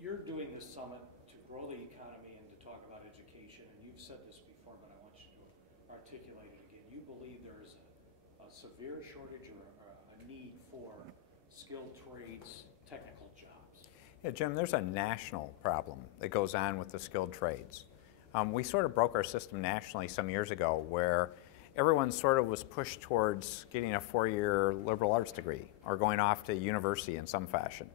you're doing this summit to grow the economy and to talk about education, and you've said this before, but I want you to articulate it again. You believe there is a severe shortage or a need for skilled trades, technical jobs. Yeah, Jim, there's a national problem that goes on with the skilled trades. We sort of broke our system nationally some years ago where everyone sort of was pushed towards getting a 4-year liberal arts degree or going off to university in some fashion.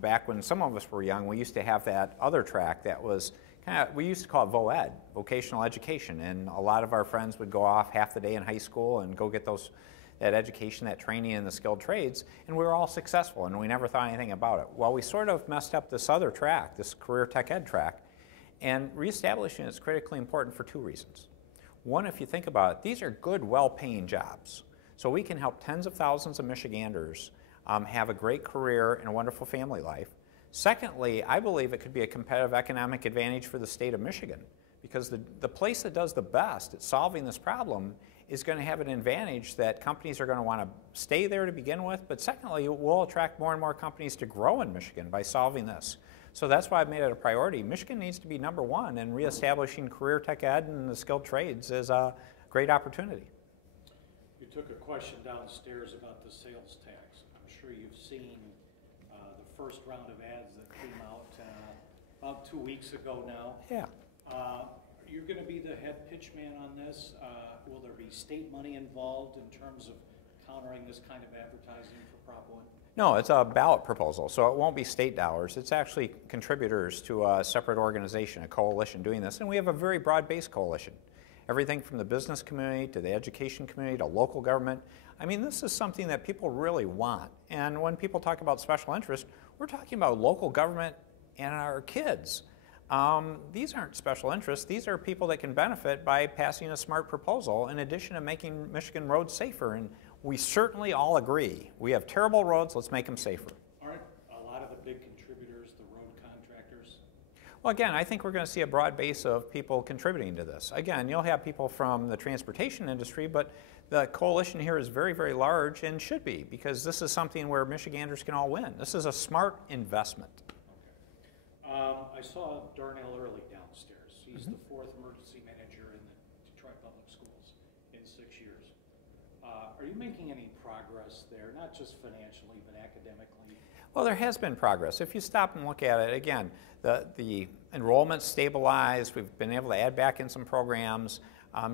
Back when some of us were young, we used to have that other track that was kind of, we used to call it VOED, vocational education, and a lot of our friends would go off half the day in high school and go get that education, that training in the skilled trades, and we were all successful and we never thought anything about it. Well, we sort of messed up this other track, this career tech ed track, and reestablishing it is critically important for 2 reasons. One, if you think about it, these are good, well-paying jobs. So we can help tens of thousands of Michiganders have a great career and a wonderful family life. Secondly, I believe it could be a competitive economic advantage for the state of Michigan, because the place that does the best at solving this problem is going to have an advantage that companies are going to want to stay there to begin with, but secondly, it will attract more and more companies to grow in Michigan by solving this. So that's why I've made it a priority. Michigan needs to be #1, and reestablishing career tech ed and the skilled trades is a great opportunity. You took a question downstairs about the sales tax. I'm sure you've seen the first round of ads that came out about 2 weeks ago now. Yeah. You're going to be the head pitchman on this. Will there be state money involved in terms of countering this kind of advertising for Prop 1? No, it's a ballot proposal, so it won't be state dollars. It's actually contributors to a separate organization, a coalition doing this, and we have a very broad-based coalition. Everything from the business community to the education community to local government. I mean, this is something that people really want. And when people talk about special interest, we're talking about local government and our kids. These aren't special interests. These are people that can benefit by passing a smart proposal in addition to making Michigan roads safer. And we certainly all agree. We have terrible roads, let's make them safer. Aren't a lot of the big contributors the road contractors? Well, again, I think we're going to see a broad base of people contributing to this. Again, you'll have people from the transportation industry, but the coalition here is very, very large and should be, because this is something where Michiganders can all win. This is a smart investment. I saw Darnell Early downstairs. He's the 4th emergency manager in the Detroit Public Schools in 6 years. Are you making any progress there, not just financially, but academically? Well, there has been progress. If you stop and look at it, again, the enrollment's stabilized. We've been able to add back in some programs,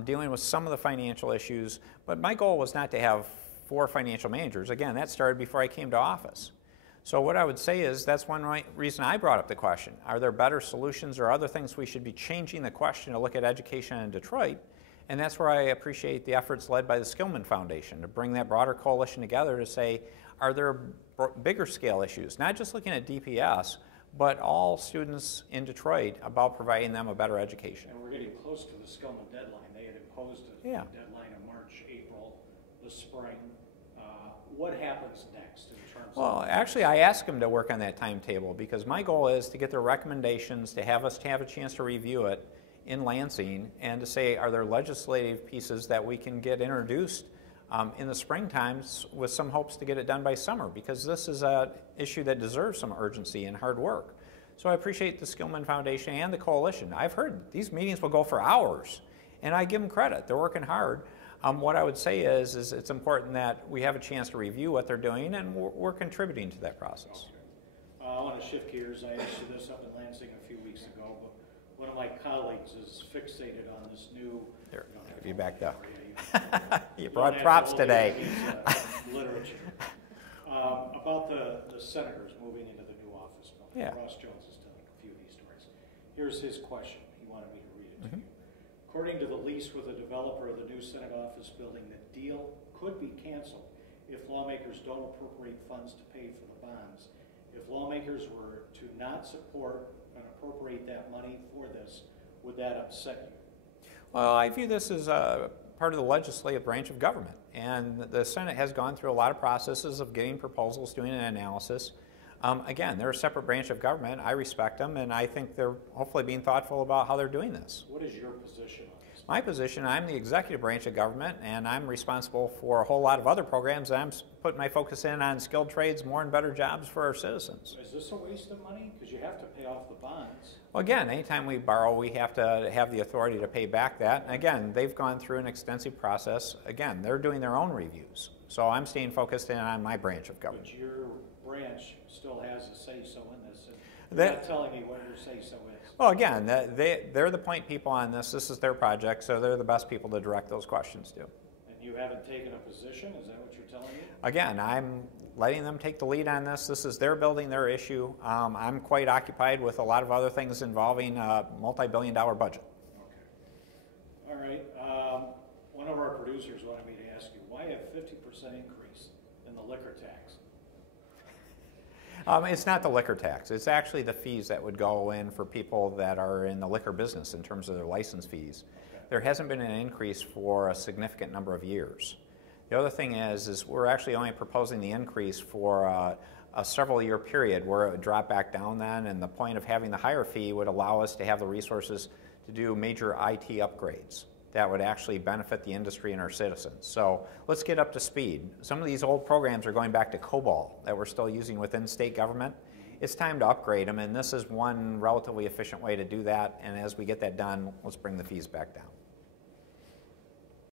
dealing with some of the financial issues. But my goal was not to have 4 financial managers. Again, that started before I came to office. So what I would say is that's one reason I brought up the question. Are there better solutions or other things we should be changing the question to look at education in Detroit? And that's where I appreciate the efforts led by the Skillman Foundation to bring that broader coalition together to say, are there bigger scale issues? Not just looking at DPS, but all students in Detroit about providing them a better education. And we're getting close to the Skillman deadline. They had imposed a deadline of March, April, the spring. What happens next in terms Well, actually, I asked them to work on that timetable because my goal is to get their recommendations, to have us have a chance to review it in Lansing, and to say, are there legislative pieces that we can get introduced in the springtime with some hopes to get it done by summer, because this is an issue that deserves some urgency and hard work. So I appreciate the Skillman Foundation and the coalition. I've heard these meetings will go for hours, and I give them credit. They're working hard. What I would say is it's important that we have a chance to review what they're doing, and we're contributing to that process. Okay. I want to shift gears. I asked you this up in Lansing a few weeks ago, but one of my colleagues is fixated on this new... Here, have you backed up. You brought props today. Literature. About the senators moving into the new office building. Yeah. Ross Jones is telling a few of these stories. Here's his question. He wanted me to read it to you. According to the lease with the developer of the new Senate office building, the deal could be canceled if lawmakers don't appropriate funds to pay for the bonds. If lawmakers were to not support and appropriate that money for this, would that upset you? Well, I view this as a part of the legislative branch of government, and the Senate has gone through a lot of processes of getting proposals, doing an analysis. Again, they're a separate branch of government. I respect them, and I think they're hopefully being thoughtful about how they're doing this. What is your position on this? My position, I'm the executive branch of government, and I'm responsible for a whole lot of other programs. I'm putting my focus in on skilled trades, more and better jobs for our citizens. Is this a waste of money? Because you have to pay off the bonds. Well, again, anytime we borrow, we have to have the authority to pay back that. And again, they've gone through an extensive process. Again, they're doing their own reviews. So I'm staying focused in on my branch of government. But your branch still has a say-so in this. You're not telling me what your say-so is. Well, again, they're the point people on this. This is their project, so they're the best people to direct those questions to. And you haven't taken a position? Is that what you're telling me? Again, I'm letting them take the lead on this. This is their building, their issue. I'm quite occupied with a lot of other things involving a multi-billion-dollar budget. Okay. All right. One of our producers wanted me to ask you, why a 50% increase in the liquor tax? It's not the liquor tax. It's actually the fees that would go in for people that are in the liquor business in terms of their license fees. Okay. There hasn't been an increase for a significant number of years. The other thing is we're actually only proposing the increase for a several-year period where it would drop back down then, and the point of having the higher fee would allow us to have the resources to do major IT upgrades that would actually benefit the industry and our citizens. So let's get up to speed. Some of these old programs are going back to COBOL that we're still using within state government. It's time to upgrade them, and this is one relatively efficient way to do that, and as we get that done, let's bring the fees back down.